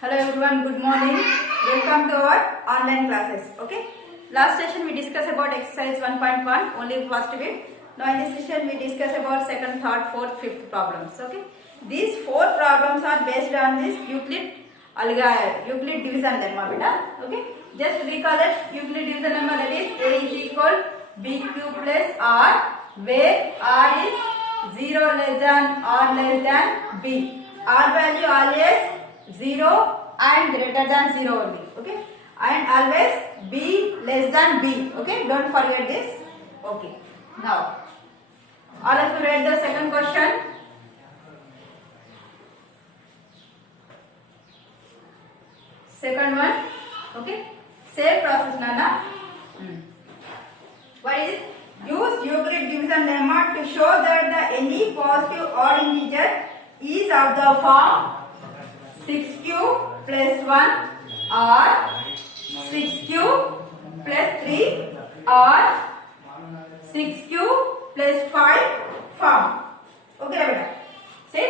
Hello everyone, good morning. Welcome to our online classes. Okay. Last session we discussed about exercise 1.1, only first bit. Now in this session we discuss about second, third, fourth, fifth problems. Okay. These four problems are based on this Euclid division lemma. Beta. Okay. Just recall that Euclid division lemma, that is A is equal BQ plus R, where R is 0 less than or less than B. R value always 0 and greater than 0 only. Okay. And always B less than B. Okay. Don't forget this. Okay. Now, all of you read the second question. Second one. Okay. Same process, Nana. What is it? Use Euclid division lemma to show that the any positive odd integer is of the form 6q plus 1 or 6q plus 3 or 6q plus 5 form. Okay, beta. See?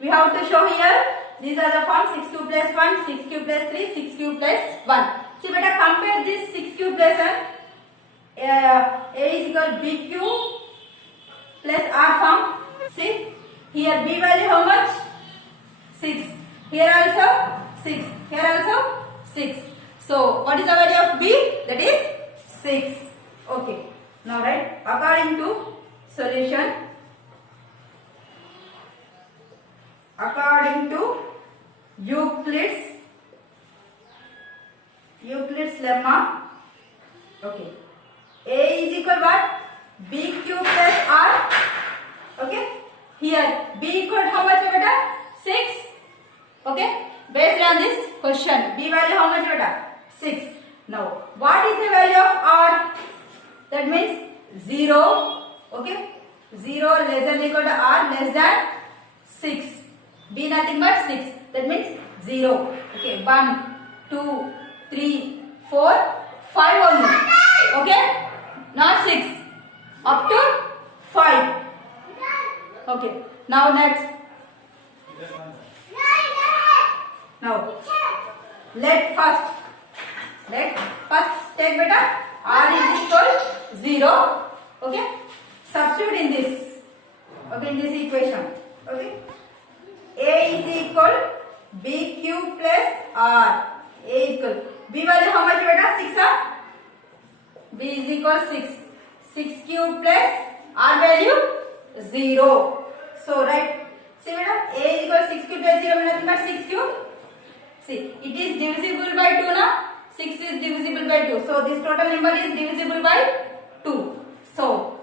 We have to show here. These are the forms 6q plus 1, 6q plus 3, 6q plus 1. See, beta, compare this 6q plus 1. A is equal BQ plus R form. See, here B value how much? 6. Here also 6. Here also 6. So, what is the value of B? That is 6. Okay. Now write according to solution. According to Euclid's lemma. Okay. A is equal what? BQ plus R. Okay. Here B equal how much, beta? 6. Okay. Based on this question, B value how much, beta? 6. Now, what is the value of R? That means 0. Okay. 0 less than equal to R less than 6. B nothing but 6. That means 0. Okay. 1, 2, 3, 4, 5 only. Okay. Not 6. Up to 5. Okay. Now next. Now let first take beta R is equal 0. Okay. Substitute in this. Okay, in this equation. Okay. A is equal BQ plus R. A is equal. B value how much, beta? 6. B is equal 6. 6q plus R value 0. So write. See, beta, A is equal 6q plus 0 nothing but 6q. See, it is divisible by 2 na. 6 is divisible by 2. So this total number is divisible by 2. So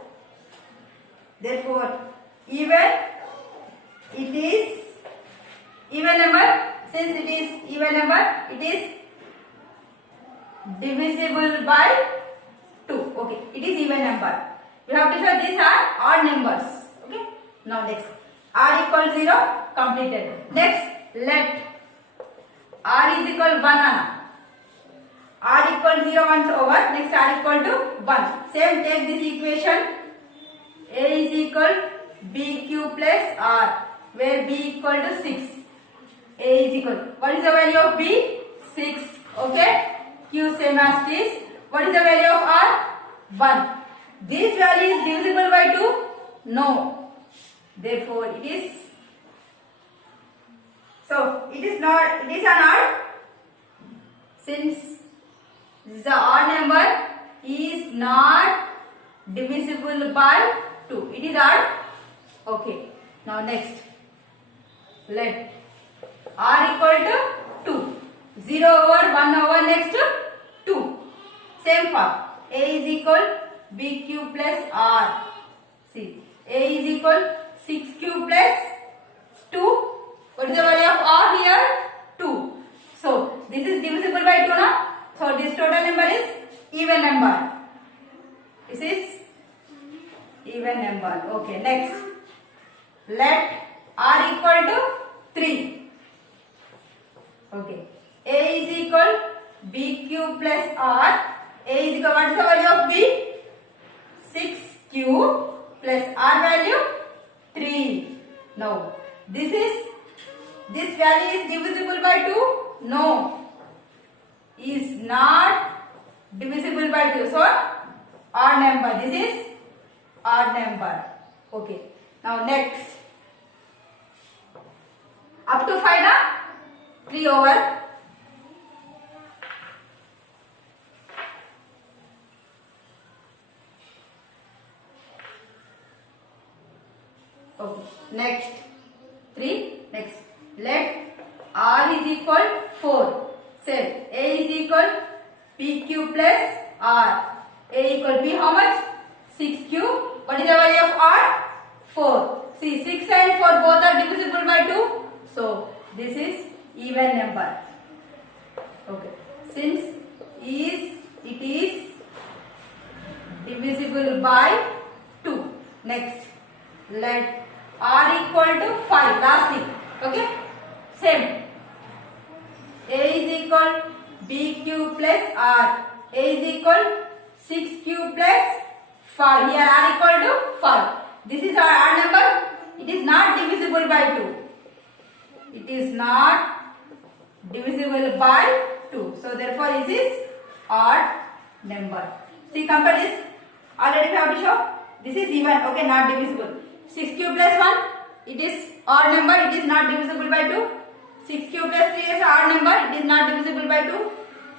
therefore even it is even number. Since it is even number, it is divisible by 2. Okay, it is even number. You have to show these are odd numbers. Okay. Now next, R equal 0, completed. Next, let R is equal 1. R equal 0 once over. Next, R equal to 1. Same, take this equation. A is equal BQ plus R, where B equal to 6. A is equal. What is the value of B? 6. Okay. Q same as this. What is the value of R? 1. This value is divisible by 2? No. Therefore, it is. So, it is not. It is an odd. Since the odd number is not divisible by 2. It is odd. Okay. Now next. Let R equal to 2. 0 over 1 over next 2. Same form. A is equal BQ plus R. See, A is equal 6Q plus 2. What is the value of R here? 2. So, this is divisible by 2 na? So, this total number is even number. This is even number. Okay, next. Let R equal to 3. Okay. A is equal BQ plus R. A is equal, what is the value of B? 6Q plus R value 3. Now, this is this value is divisible by 2? No. Is not divisible by 2. So, odd number. This is odd number. Okay. Now next. Up to 5 na? 3 over. Okay. Next. 3. Next. Let R is equal 4. Say A is equal PQ plus R. A equal P how much? 6Q. What is the value of R? 4. See, 6 and 4 both are divisible by 2. So, this is even number. Okay. Since it is divisible by 2. Next. Let R equal to 5. Last thing. Okay. Same. A is equal BQ plus R. A is equal 6Q plus 5. Here R equal to 5. This is our R number. It is not divisible by 2. It is not divisible by 2. So therefore this is odd number. See, compare this. Already we have to show. This is even. Okay, not divisible. 6Q plus 1. It is odd number. It is not divisible by 2. 6Q plus 3 is odd number. It is not divisible by 2.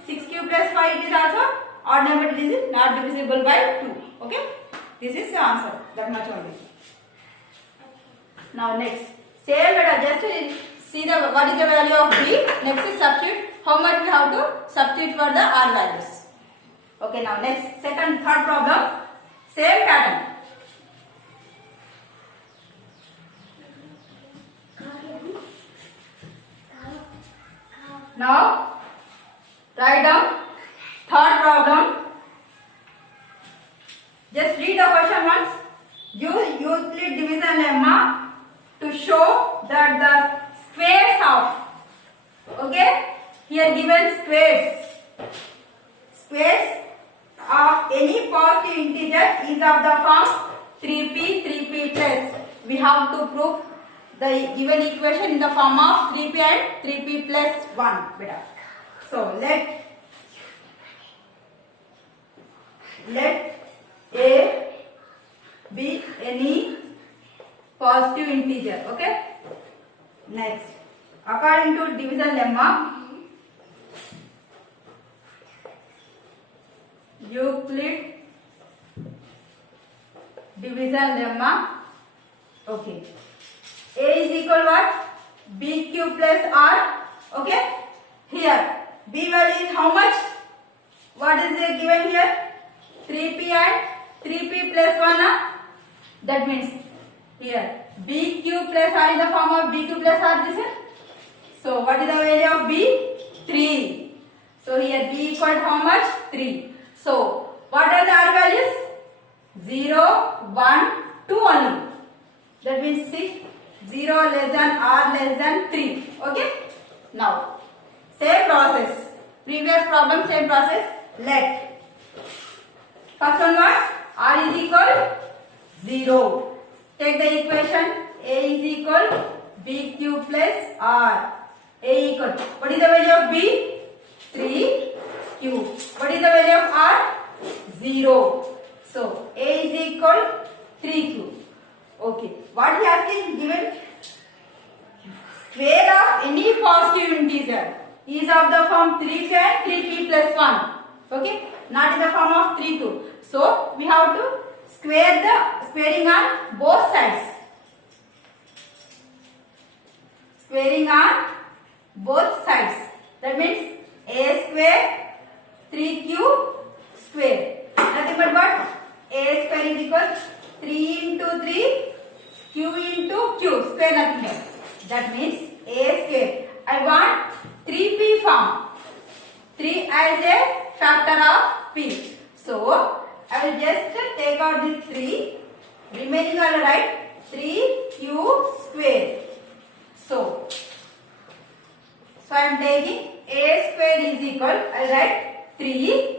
6Q plus 5 it is also odd number. It is not divisible by 2. Okay. This is the answer. That much only. Now next. Same method. Just see the what is the value of B. Next is substitute. How much we have to substitute for the R values. Okay. Now next. Third problem. Same pattern. Now, write down third problem. Just read the question once. Use Euclid division lemma to show that the squares of, okay, here given squares of any positive integer is of the form 3p plus. We have to prove the given equation in the form of 3p and 3p plus 1. Beta. So let A be any positive integer. Okay. Next, according to division lemma, Euclid division lemma. Okay. A is equal what? BQ plus R. Okay. Here B value is how much? What is given here? 3p and 3p plus 1. That means here BQ plus R in the form of BQ plus R. This is. So what is the value of B? 3. So here B equal to how much? 3. So what are the R values? 0, 1, 2 only. That means 6. 0 less than R less than 3. Okay. Now, same process. Previous problem, same process. Let. First one what? R is equal 0. Take the equation. A is equal BQ plus R. A equal. What is the value of B? 3Q. What is the value of R? 0. So, A is equal 3Q. Okay. What he asking given? Square of any positive integer is of the form 3p and 3p plus 1. Okay. Not in the form of 3q. So we have to squaring on both sides. Squaring on both sides. That means a square 3q square. Nothing but what? A square is equal 3 into 3 q into q square, nothing else. That means a square. I want 3p form. 3 as a factor of p. So I will just take out this 3. Remaining I will write 3q square. So I am taking a square is equal, I will write 3.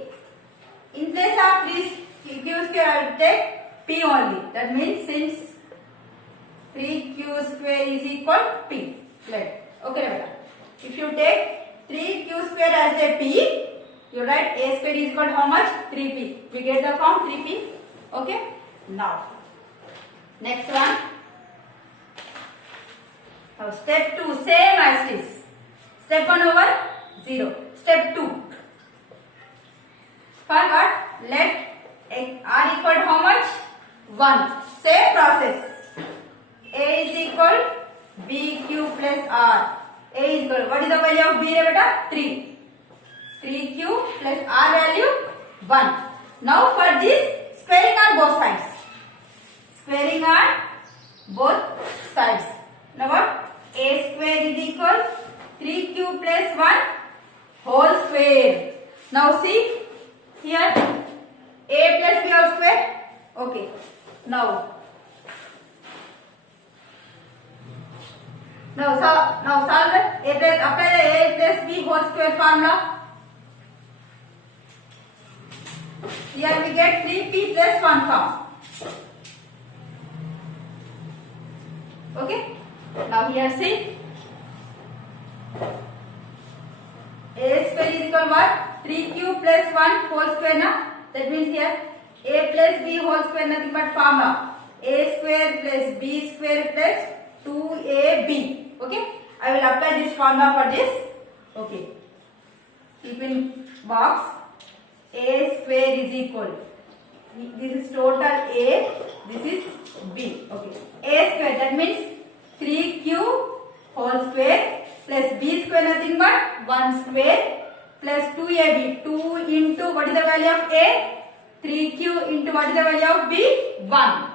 In place of 3q square I will take p only. That means since 3q square is equal p. Let. a p, you write a square is equal to how much? 3p. We get the form 3p. Okay. Now, next one. Now step 2, same as this. Step 1 over 0. Step 2. For what? Let r equal to how much? 1. Same process. A is equal bq plus r. A is equal, what is the value of b beta? 3. 3q plus r value 1. Now for this, squaring on both sides. Squaring on both sides. Now what? A square is equal 3q plus 1 whole square. Now see here, a plus b whole square. Okay. Now solve it. Apply the a plus b whole square formula. Here we get 3p plus 1 form. Okay. Now here see, a square is equal what? 3q plus 1 whole square na. That means here a plus b whole square nothing but formula. A square plus b square plus 2ab. Okay. I will apply this formula for this. Okay. Keep in box. A square is equal. This is total A. This is B. Okay. A square, that means 3q whole square plus b square nothing but 1 square plus 2ab. 2 into what is the value of A? 3q into what is the value of B? 1.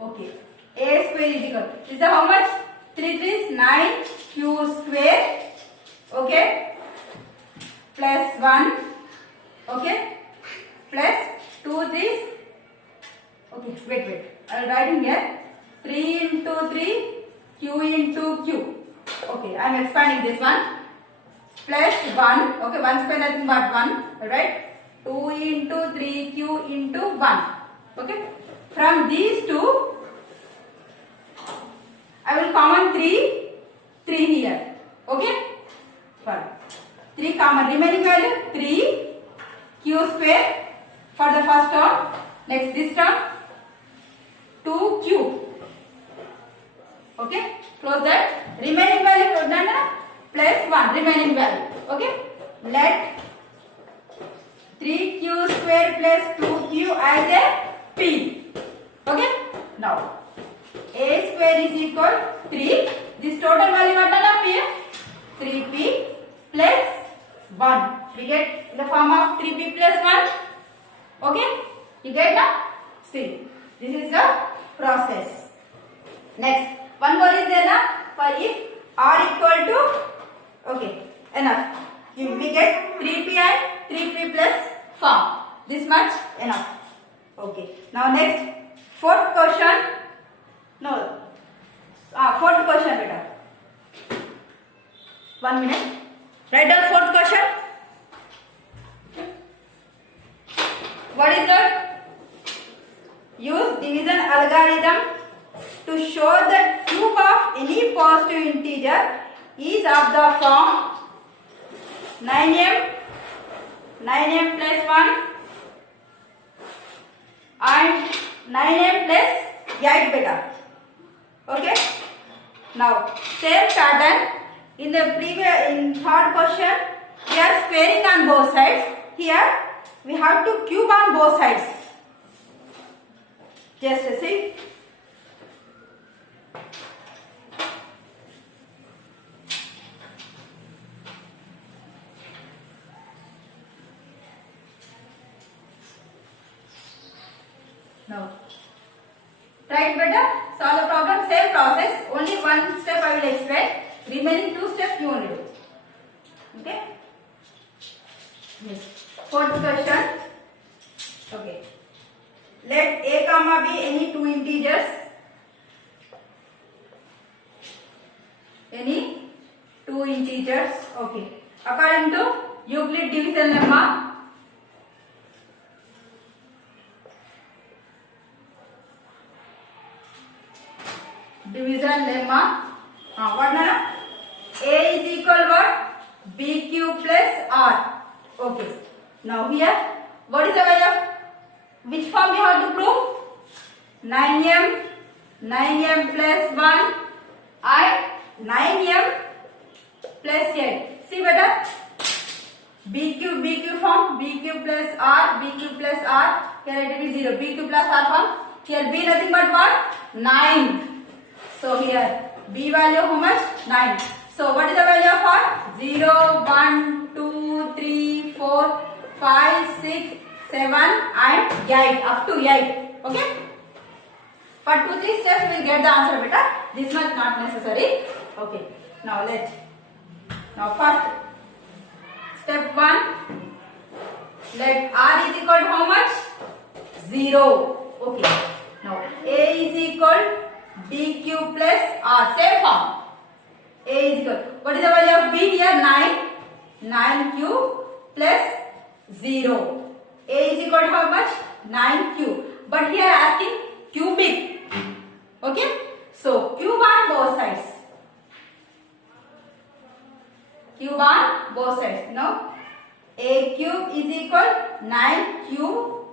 Okay. A square is equal. This is how much? 3 is 9 q square. Okay. Plus 1. Okay. Plus 2 is. Okay. Wait. I am writing here. 3 into 3 q into q. Okay. I am expanding this one. Plus 1. Okay. 1 square nothing but 1. Alright. 2 into 3q into 1. Okay. From these two, I will common 3 here. Okay. 3 common. Remaining value 3 q square for the first term. Next this term 2q. Okay. Close that. Remaining value plus 1. Remaining value. Okay. Let 3q square plus 2q as a p. Okay. Now a square is equal 3. This total value what is 3p plus 1. We get in the form of 3p plus 1. Okay. You get now? See. This is the process. Next. One more is there now. For if r equal to, okay, enough. We get 3p and 3p plus form. This much enough. Okay. Now next, fourth question. No. Fourth question beta. 1 minute. Write down fourth question. What is that? Use division algorithm to show the cube of any positive integer is of the form 9m plus 1 and 9m plus 8 beta. Okay. Now same pattern in the in third question we are squaring on both sides. Here we have to cube on both sides. Just see. Now, try it better. Solve the problem. Same process. Only one step I will explain. Remaining 2 steps you only do. Okay. Yes. Fourth question. Okay. Let a comma b any 2 integers. Any 2 integers. Okay. According to Euclid division lemma. Division lemma. What now? A is equal what? b cube plus r. Okay. Now here, what is the value of which form we have to prove? 9m plus 1 and 9m plus 8. See better. B cube form, b cube plus r, here it will be 0, b cube plus r form, here b nothing but what? 9. So here b value how much? 9. So what is the value of r? 0, 1, 2, 3, 4, 5, 6, 7 and 8, up to 8. Okay? For 2-3 steps we will get the answer beta. This much not necessary. Okay. Now first step 1, let r is equal to how much? 0. Okay. Now a is equal d cube plus r. Same form. A is equal. What is the value of b here? 9. 9 cube plus 0. A is equal to how much? 9 cube. But here asking cubic. Okay. So cube on both sides. Cube on both sides. Now a cube is equal 9 cube.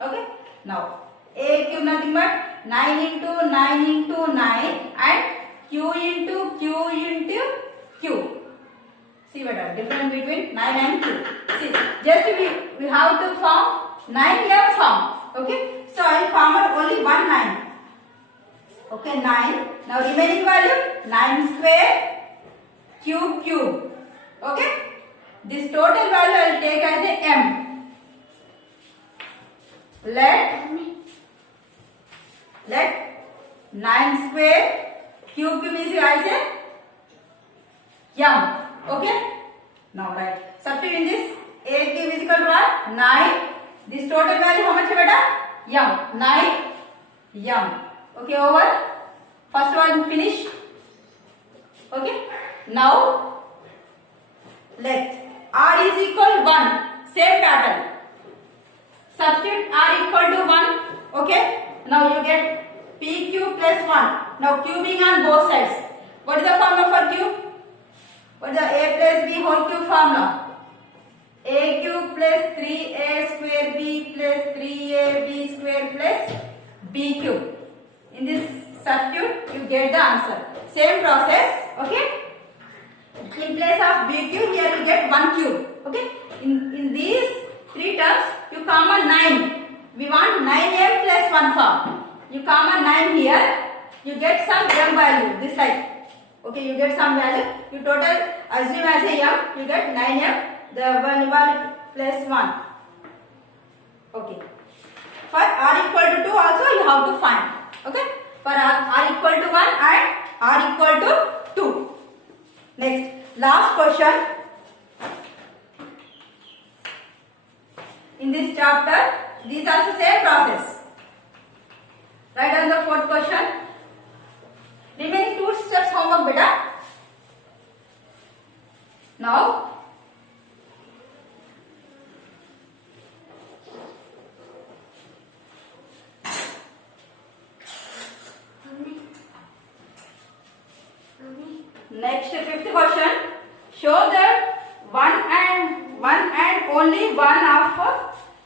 Okay. Now a cube nothing but 9 into 9 into 9 and q into q. See what are difference between 9 and q. See, just we have to form 9m form. Okay. So I will form only one 9. Okay, 9. Now remaining value 9 square cube. Okay. This total value I will take as a m. Let 9 square cube is as a m. Okay. Now write. Substitute in this. A cube is equal to what? 9. This total value how much beta? M. 9 m. Okay, over. First one finished. Okay. Now let r is equal 1. Same pattern. Substitute r equal to 1. Okay. Now you get p cube plus 1. Now cubing on both sides. What is the formula for cube? What is the a plus b whole cube formula? A cube plus 3a square b plus 3ab square plus b cube. In this substitute, you get the answer. Same process. Okay. In place of b cube, here you get 1 cube. Okay. In these three terms, you common 9. We want 9m plus 1 form. You common 9 here. You get some m value. This side. Okay. You get some value. You total assume as a m. You get 9m. The value plus 1. Okay. For r equal to 2 also you have to find. Okay. For r equal to 1 and r equal to 2. Next. Last question. In this chapter, these are the same process. Write down the fourth question. Remaining 2 steps homework beta. Now, next fifth question. Show that one and only one of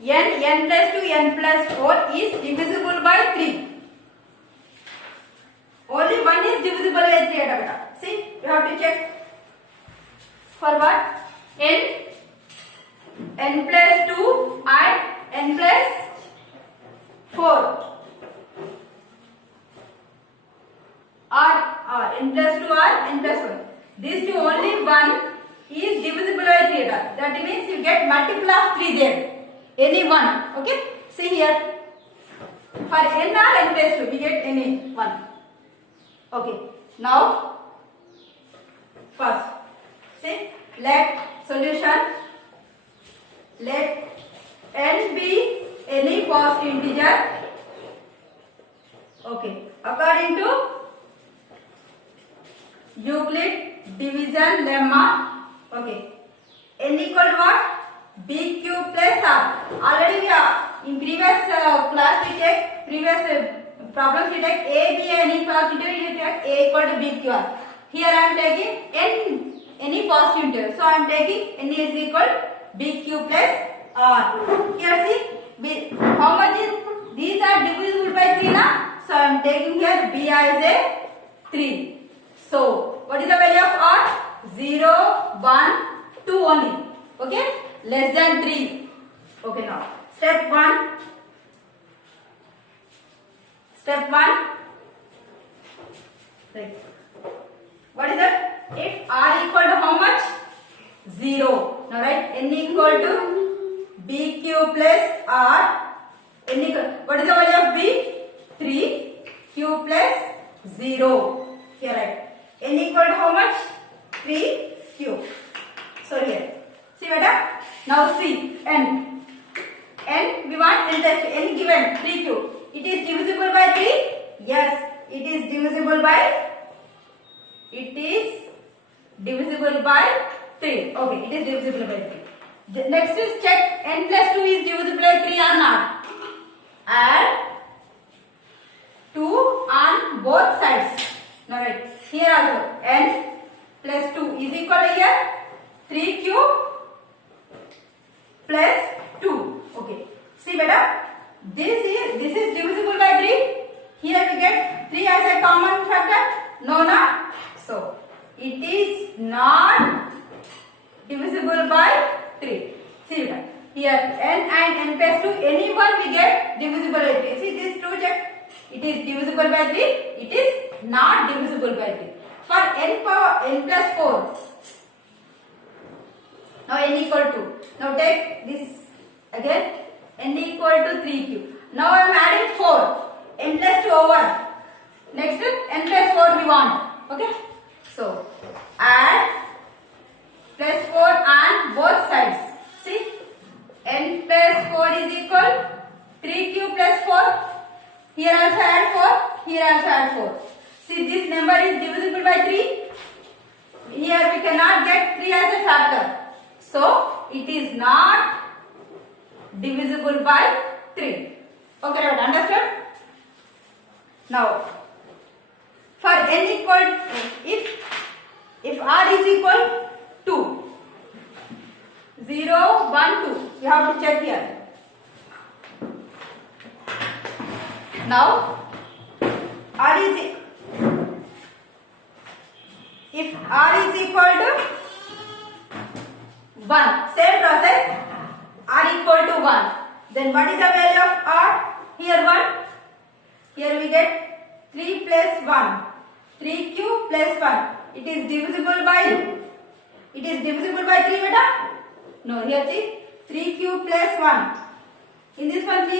n plus 2 n plus 4 is divisible by 3. Only one is divisible by 3. See, you have to check. For what? n plus 2 and n plus 4. Or n plus 2 or n plus 1. These two only one is divisible by 3. That means you get multiple of 3 there. Any one. Okay. See here. For n or n plus 2 we get any one. Okay. Now first see, let solution, let n be any positive integer. Okay. According to Euclid division lemma. Okay. N equal to what? B cube plus r. Already we are in previous class we take problems we take a, b, and in class we take a equal to b cube. Here I am taking n any positive integer. So I am taking n is equal bq plus r. Here see, how much is, these are divisible by 3 na? So I am taking here b as a 3. So what is the value of r? 0, 1, 2 only. Okay, less than 3. Okay, now step 1. Step 1. Right. What is that? If r equal to how much? 0. Now write n equal to bq plus r. N equal, what is the value of b? 3. Q plus 0. Here write n equal to how much? 3 q. So here, see beta. Now see n. N we want n plus n given 3q. It is divisible by 3? Yes, it is divisible by. It is divisible by 3. Okay, it is divisible by 3. The next is check n plus 2 is divisible by 3 or not. Add 2 on both sides. Now right, here also n plus 2 is equal to here 3q plus 2. Okay, see beta, this is divisible by 3. Here we get 3 as a common factor. No, na. So it is not divisible by 3. See beta, here n and n plus 2, any one we get divisible by 3. See this 2 check. It is divisible by 3. It is not divisible by 3. For n power n plus 4. Now n equal to. Now take this again. N equal to 3q. Now I am adding 4. N plus 2 over. Next n plus 4 we want. Okay. So add plus 4 on both sides. See, n plus 4 is equal 3q plus 4. Here also add 4. Here also add 4. See, this number is divisible by 3. Here we cannot get 3 as a factor. So it is not divisible by 3. Okay, right, understood? Now, for n equal, if r is equal 2, 0, 1, 2, you have to check here. Now, if r is equal to 1, same process, r equal to 1, then what is the value of r? Here 1, here we get 3 plus 1, 3q plus 1, it is divisible by 3 beta? No, here see, 3q plus 1, in this one 3